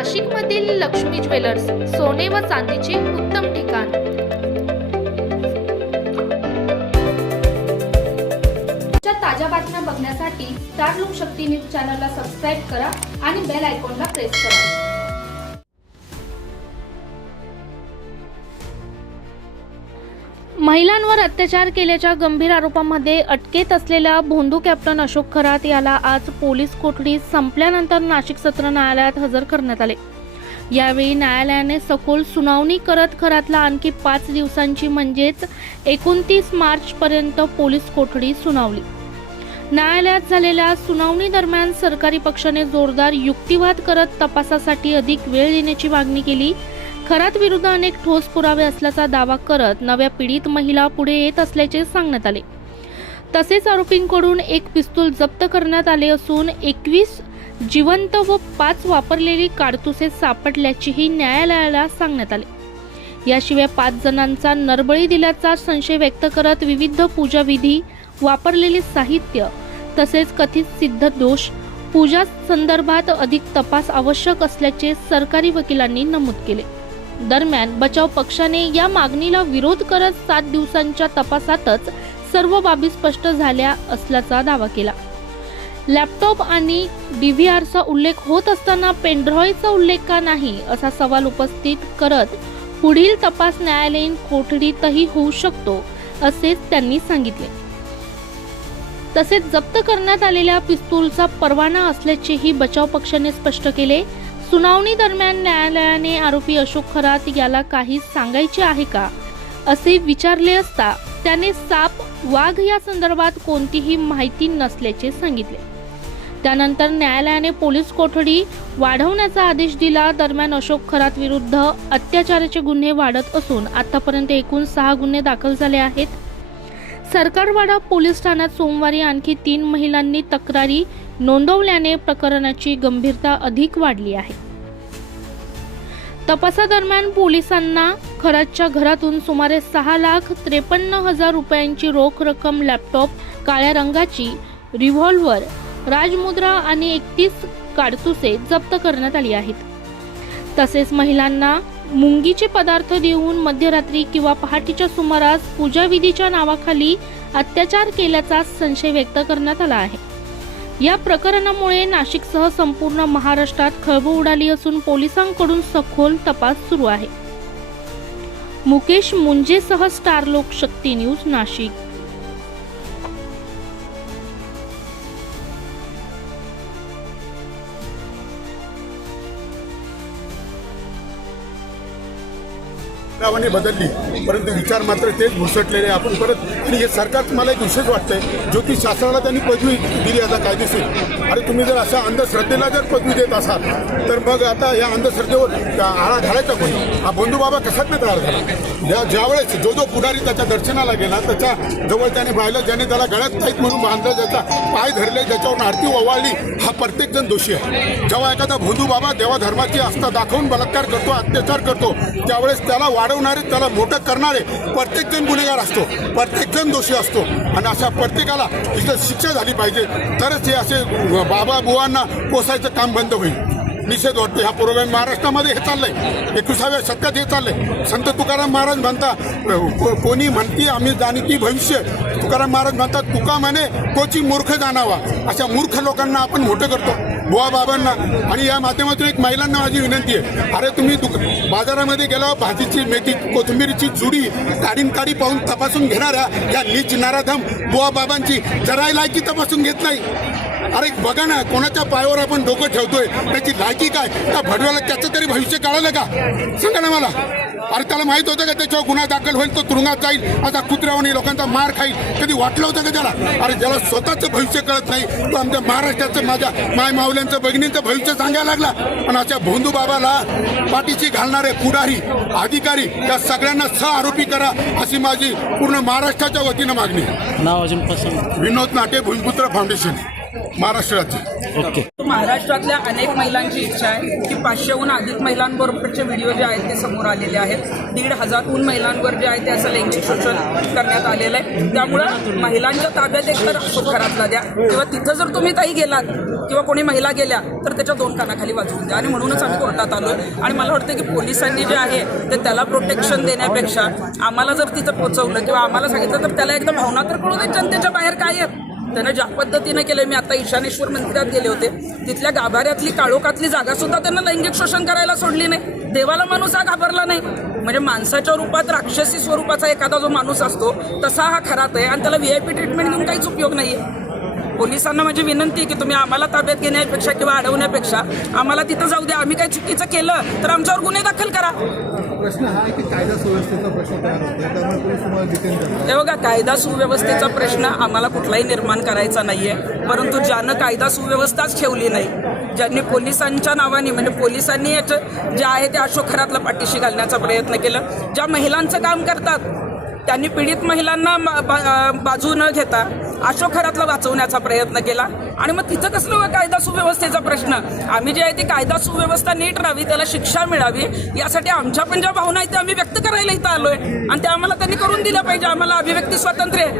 नाशिकमधील लक्ष्मी ज्वेलर्स, सोने व चांदीचे उत्तम ठिकाण। ताज्या बातम्या बघण्यासाठी स्टार लोकशक्ती न्यूज चॅनलला सबस्क्राइब करा आणि बेल आयकॉनला प्रेस करा। महिलांवर अत्याचार केल्याच्या गंभीर आरोपामध्ये अटकेत असलेला भोंदू कॅप्टन अशोक खरात याला आज पोलीस कोठडी संपल्यानंतर नाशिक सत्र न्यायालयात हजर करण्यात आले। यावेळी न्यायालयाने सखोल सुनावणी करत खरातला आणखी 5 दिवसांची म्हणजेच 29 मार्च पर्यंत पोलीस कोठडी सुनावली। न्यायालयात झालेल्या सुनावणी दरम्यान सरकारी पक्षाने जोरदार युक्तिवाद करत तपासासाठी अधिक वेळ देण्याची मागणी केली। खरात विरुद्ध अनेक ठोस पुरावे असल्याचा दावा करत नव्या पीडित महिला पुढे येत असल्याचे सांगण्यात आले। तसेच आरोपींकडून एक पिस्तूल जप्त करण्यात आले असून 21 जिवंत व 5 वापरलेली काडतुसे सापडल्याचेही न्यायालयाला सांगण्यात आले। याशिवाय 5 जणांचा नरबळी दिल्याचा संशय व्यक्त करत विविध पूजाविधी, वापरलेले साहित्य तसेच कथित सिद्ध दोष पूजा संदर्भात अधिक तपास आवश्यक असल्याचे सरकारी वकिलांनी नमूद केले। दरम्यान बचाव पक्षाने या मागणीला विरोध करत 7 दिवसांच्या तपासातच सर्व बाबी स्पष्ट झाल्या असल्याचा दावा केला। लॅपटॉप आणि DVRचा उल्लेख होत असताना पेनड्राईव्हचा उल्लेख का नाही असा सवाल उपस्थित करत पुढील तपास न्यायालयीन कोठडीतही होऊ शकतो असे त्यांनी सांगितले। तसेच जप्त करण्यात आलेल्या पिस्तूलचा परवाना असल्याचेही बचाव पक्षाने स्पष्ट केले। सुनावणी दरम्यान न्यायालयाने आरोपी अशोक खरात याला काही सांगायचे आहे का असे विचारले असता त्याने साप, वाघ या संदर्भात कोणतीही माहिती नसल्याचे सांगितले। त्यानंतर न्यायालयाने पोलीस कोठडी वाढवण्याचा आदेश दिला। दरम्यान अशोक खरात विरुद्ध अत्याचाराचे गुन्हे वाढत असून आतापर्यंत एकूण 6 गुन्हे दाखल झाले आहेत। सरकारवाडा पोलीस ठाण्यात सोमवारी आणखी 3 महिलांनी तक्रारी नोंदवल्याने प्रकरणाची गंभीरता अधिक वाढली आहे। तपासादरम्यान पोलिसांना खरातच्या घरातून सुमारे 6,53,000 रुपयांची रोख रक्कम, लॅपटॉप, काळ्या रंगाची रिव्हॉल्व्हर, राजमुद्रा आणि 31 काडतुसे जप्त करण्यात आली आहेत। तसेच महिलांना मुंगीचे पदार्थ देऊन मध्यरात्री किंवा पहाटेच्या सुमारास पूजाविधीच्या नावाखाली अत्याचार केल्याचा संशय व्यक्त करण्यात आला आहे। या प्रकरणामुळे नाशिकसह संपूर्ण महाराष्ट्रात खळबळ उडाली असून पोलिसांकडून सखोल तपास सुरू आहे। मुकेश मुंजेसह स्टार लोकशक्ती न्यूज, नाशिक। गावाने बदलली परंतु विचार मात्र तेच घुसटलेले आपण परत। आणि हे सरकार मला एक विशेष वाटतंय, ज्योतिषशास्त्राला त्यांनी पदवी दिली आता कायदेशीर। अरे तुम्ही जर अशा अंधश्रद्धेला जर पदवी देत असाल तर मग आता या अंधश्रद्धेवर आळा घालायचा कोणी? हा भोंदू बाबा कशात नाही तयार झाला? ज्यावेळेस जो पुढारी त्याच्या दर्शनाला गेला त्याच्या जवळ त्याने पाहिलं, ज्याने त्याला गळ्यात ताईत म्हणून बांधलं, ज्याचा पाय धरले, ज्याच्यावर आरती ओवाळली, हा प्रत्येक जण दोषी आहे। जेव्हा एखादा भोंदू बाबा देवाधर्माची आस्था दाखवून बलात्कार करतो, अत्याचार करतो, त्यावेळेस त्याला वाढवणारे, त्याला मोठं करणारे प्रत्येक जण गुन्हेगार असतो, प्रत्येक जण दोषी असतो। आणि अशा प्रत्येकाला इथं शिक्षा झाली पाहिजे, तरच हे असे बाबा बुवांना पोसायचं काम बंद होईल। निषेध वाटतो ह्या पूर्व महाराष्ट्रामध्ये हे चाललंय, 21व्या शतकात हे चाललंय। संत तुकाराम महाराज म्हणता, कोणी म्हणती आम्ही जाणती भविष्य, तुकाराम महाराज म्हणतात तुका म्हणे कोची मूर्ख जाणावा। अशा मूर्ख लोकांना आपण मोठं करतो, बुवा बाबांना। आणि या माध्यमातून एक महिलांना माझी विनंती आहे, अरे तुम्ही बाजारामध्ये गेल्यावर भाजीची, मेथी, कोथिंबीरची जुडी काडी पाहून तपासून घेणाऱ्या या नीच नराधम बुवा बाबांची जराही लायकी तपासून घेत नाही। अरे बघा ना, कोणाच्या पायावर आपण डोकं ठेवतोय, त्याची लायकी काय? त्या भडव्याला त्याचं तरी भविष्य कळालं का? सांगा ना मला। अरे त्याला माहित होतं का त्याच्यावर गुन्हा दाखल होईल, तो तुरुंगात जाईल, आता कुत्र्यावानी लोकांचा मार खाईल? कधी वाटलं होतं का त्याला? अरे ज्याला स्वतःचं भविष्य कळत नाही तो आमच्या महाराष्ट्राचं, माझ्या माय मावल्यांचं, बहिणींचं भविष्य सांगायला लागला। आणि अशा भोंदू बाबाला पाठीशी घालणारे पुढारी, अधिकारी या सगळ्यांना आरोपी करा अशी माझी पूर्ण महाराष्ट्राच्या वतीनं मागणी। नाव अजून पसंत विनोद नाटे, भूमिपुत्र फाउंडेशन, महाराष्ट्र राज्य। ओके. महाराष्ट्रातल्या अनेक महिलांची इच्छा आहे की 500हून अधिक महिलांबरोबरचे व्हिडिओ जे आहेत ते समोर आलेले आहेत. 1,500हून महिलांवर जे आहे ते असं लैंगिक शोषण करण्यात आलेलं आहे. त्यामुळं महिलांच्या ताब्यात एक तर घरातला द्या किंवा तिथं जर तुम्ही ताई गेलात किंवा कोणी महिला गेल्या तर त्याच्या 2 कानाखाली वाजवून द्या. आणि म्हणूनच आम्ही कोर्टात आलो. आणि मला वाटतं की पोलिसांनी जे आहे ते त्याला प्रोटेक्शन देण्यापेक्षा आम्हाला जर तिथं पोहोचवलं किंवा आम्हाला सांगितलं तर त्याला एकदा भावना तर कळू दे जनतेच्या बाहेर काय आहेत. त्यानं ज्या पद्धतीनं केलं, मी आता ईशानेश्वर मंदिरात गेले होते, तिथल्या गाभाऱ्यातली काळोखातली जागा सुद्धा त्यांना लैंगिक शोषण करायला सोडली नाही. देवाला माणूस हा घाबरला नाही. म्हणजे माणसाच्या रूपात राक्षसी स्वरूपाचा एखादा जो माणूस असतो तसा हा खरात आहे. आणि त्याला VIP ट्रीटमेंट देऊन काहीच उपयोग नाही आहे. पोलिसांना माझी विनंती आहे की तुम्ही आम्हाला ताब्यात घेण्यापेक्षा किंवा अडवण्यापेक्षा आम्हाला तिथं जाऊ द्या. आम्ही काही चुकीचं केलं तर आमच्यावर गुन्हे दाखल करा. प्रश्न हा आहे की कायदा सुव्यवस्थेचा प्रश्न तयार होतो, त्यामुळे पोलीस तुम्हाला डिटेन करतात. हे बघा, कायदा सुव्यवस्थेचा प्रश्न आम्हाला कुठलाही निर्माण करायचा नाहीये. परंतु ज्यानं कायदा सुव्यवस्थाच ठेवली नाही, ज्यांनी पोलिसांच्या नावाने म्हणजे पोलिसांनी याचं जे आहे ते अशोक खरातला पाठीशी घालण्याचा प्रयत्न केला, ज्या महिलांचं काम करतात त्यांनी पीडित महिलांना बाजू न घेता अशोक खरातला वाचवण्याचा प्रयत्न केला. आणि मग तिथं कसलं कायदा सुव्यवस्थेचा प्रश्न. आम्ही जे आहे ती कायदा सुव्यवस्था नीट राहावी, त्याला शिक्षा मिळावी, यासाठी आमच्या पण ज्या भावना आहेत त्या आम्ही व्यक्त करायला इथं आलोय. आणि त्या आम्हाला त्यांनी करून दिल्या पाहिजे. आम्हाला अभिव्यक्ती स्वातंत्र्य आहे.